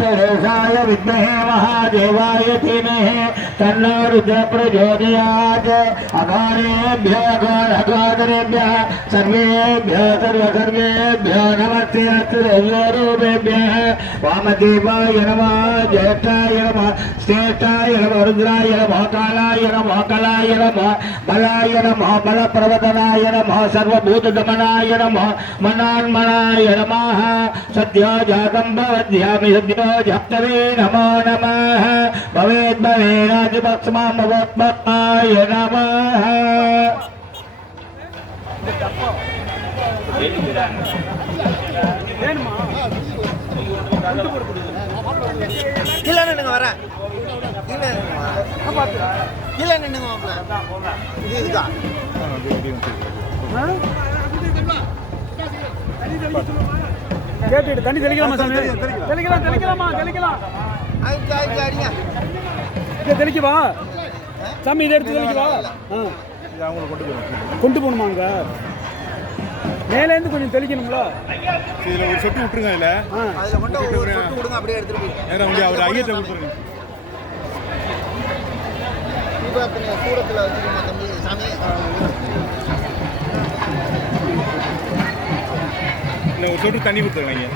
तत्त्वदेशाय विद्महे महादेवाय धीमहि, तन्नो रुद्र प्रचोदयात् अकारेभ्यो अकारेभ्यः सर्वेभ्यो सर्वसर्वेभ्यो नमस्ते अस्तु देव्योरूपेभ्यः वामदेवाय नमः, ज्येष्ठाय नमः, श्रेष्ठाय नमः, रुद्राय नमः, कालाय नमः, कलाय नमः, बलाय नमः बलप्रवदनाय नमः, सर्वभूतदमनाय नमः, मनान्मनाय नमः। सद्यो जातं भवद्यामि सद्यो जाप्तवे नमो नमः भवेद्भवेनादिपक्ष्मा भवत्मत्माय नमः கீழே நின்னுங்க வரேன் கீழே நின்னுங்க கீழே நின்னுங்க மாப்பிள்ள இது இதுதான் கேட்டுட்டு தண்ணி தெளிக்கலாமா சாமி? தெளிக்கலாம் தெளிக்கலாமா? தெளிக்கலாம். இதை தெளிக்கவா சாமி இதை எடுத்து தெளிக்கவா ஆ. கொண்டு போகணுமாங்க மேலேருந்து கொஞ்சம் தெளிக்கணுங்களா? இதுல ஒரு சொட்டு விட்டுருங்க இதுல. ஆ. அதில் மட்டும் ஒரு சொட்டு கொடுங்க அப்படியே இங்க அவர் ஐயத்தை கொடுத்துருங்க. தீபாவளி சூடத்தில் வச்சுக்கோங்க தம்பி. சாமி. இல்ல ஒரு சொட்டு தண்ணி கொடுத்துருங்க